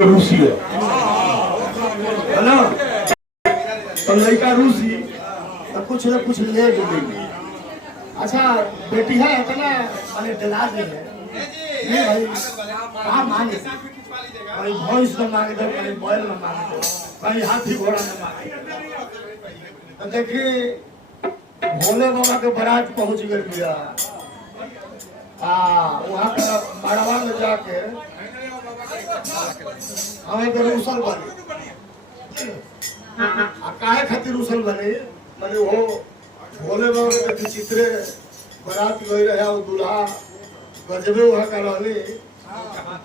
रूसी है ना। तो लड़का रूसी तो कुछ न कुछ ले देगी। अच्छा बेटी है इतना मैंने डरा दी है ये भाई कहाँ मांगे भाई भैंस न मांगे दो कहीं बैल न मांगे दो कहीं हाथी घोड़ा न मांगे। तो देखिए भोले बाबा के बारात पहुंच गए भैया। वहाँ का मड़वा में जाके हमें तो रूसल बने काहे खातिर रूसल बने मैंने वो भोले बाबा के विचित्र बारात गई रहे और दूल्हा गजबे वहाँ का रहने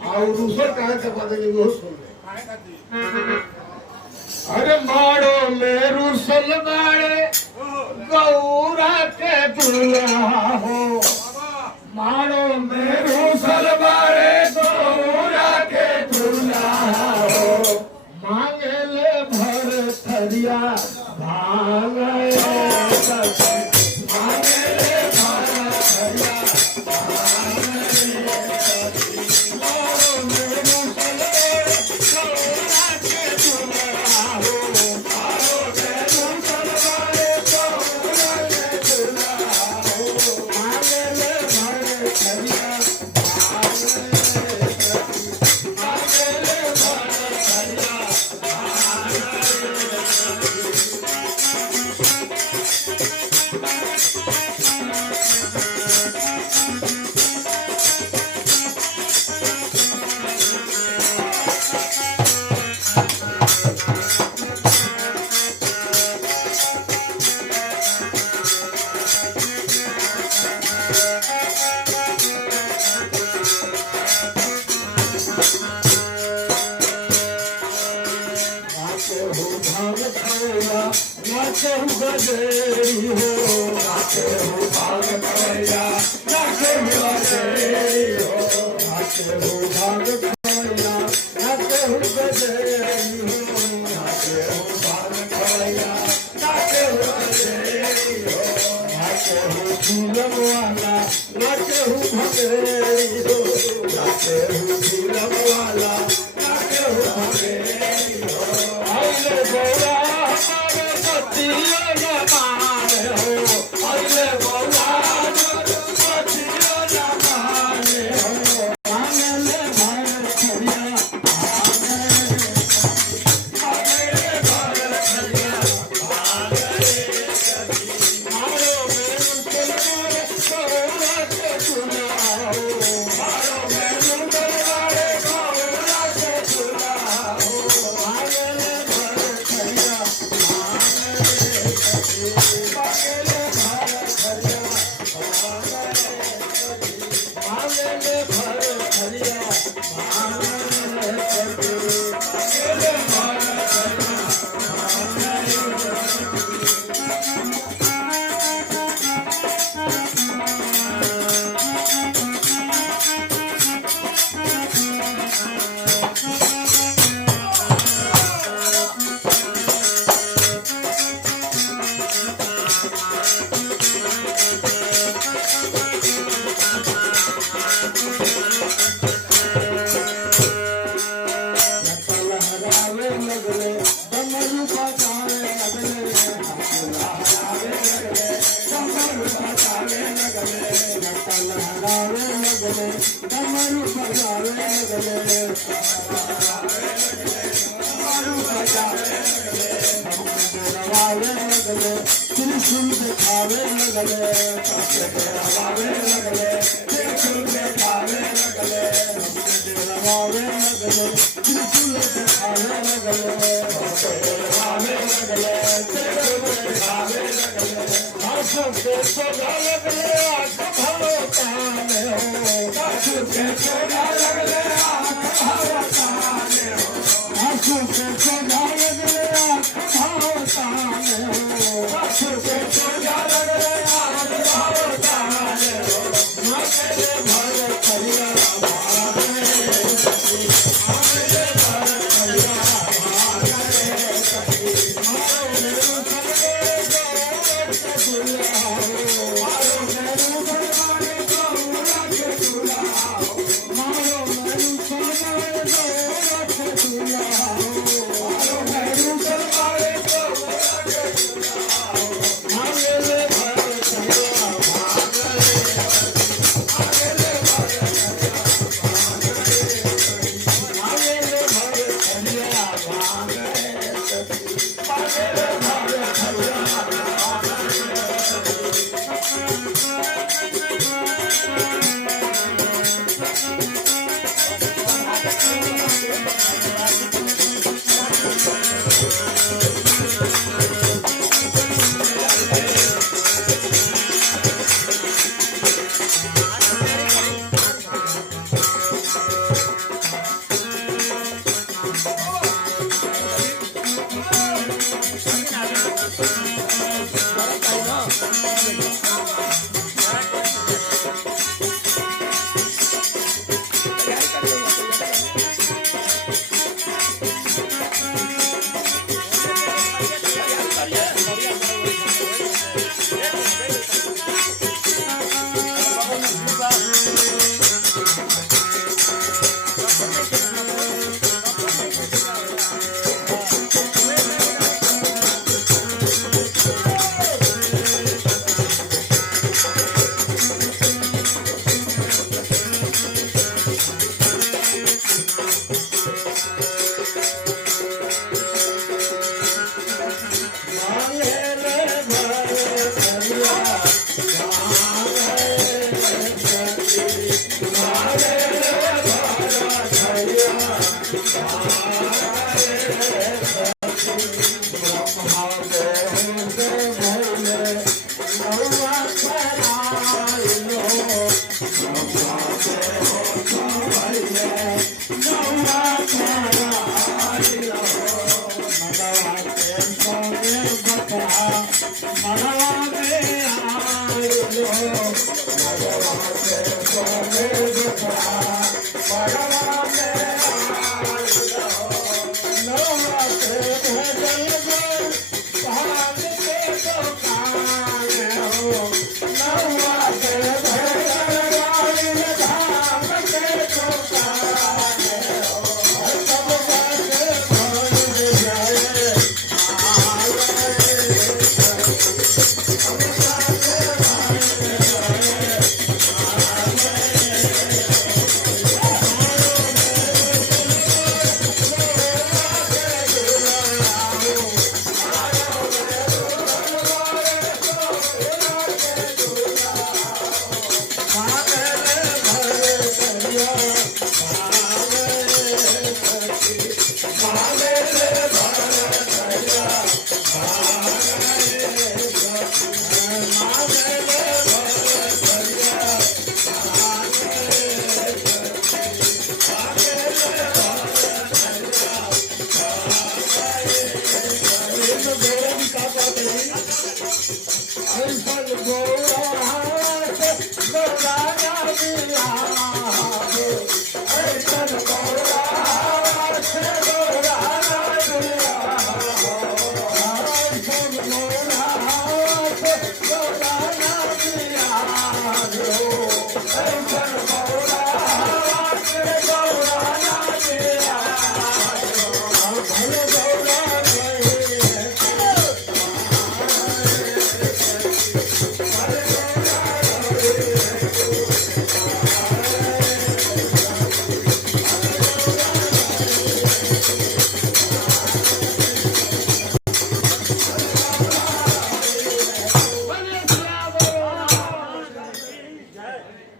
और रूसल काहे के बदले वो सुन ले। अरे माड़ो में रूसल बाड़े गौरा के दूल्हा हो माड़ो में रूसल बाड़े गौरा के दूल्हा हो मांगे ले भर थरिया भांगे मांगे ले भर थरिया माड़ो में रूसल बाड़े गौरा के दूल्हा हो माड़ो में रूसल बाड़े गौरा के दूल्हा हो मांगे ले भर थरिया नाचे हूँ गजेरी हो नाचे हूँ भाग खवैया नाचे हूँ गजेरी हो नाचे हूँ भाग खवैया नाचे हूँ गजेरी हो नाचे हूँ भाग खवैया नाचे हूँ गजेरी हो नाचे हूँ झूलम वाला नाचे हूँ भगेरी हो नाचे हूँ झूलम वाला नाचे हूँ भगेरी हो आइले बोला Hare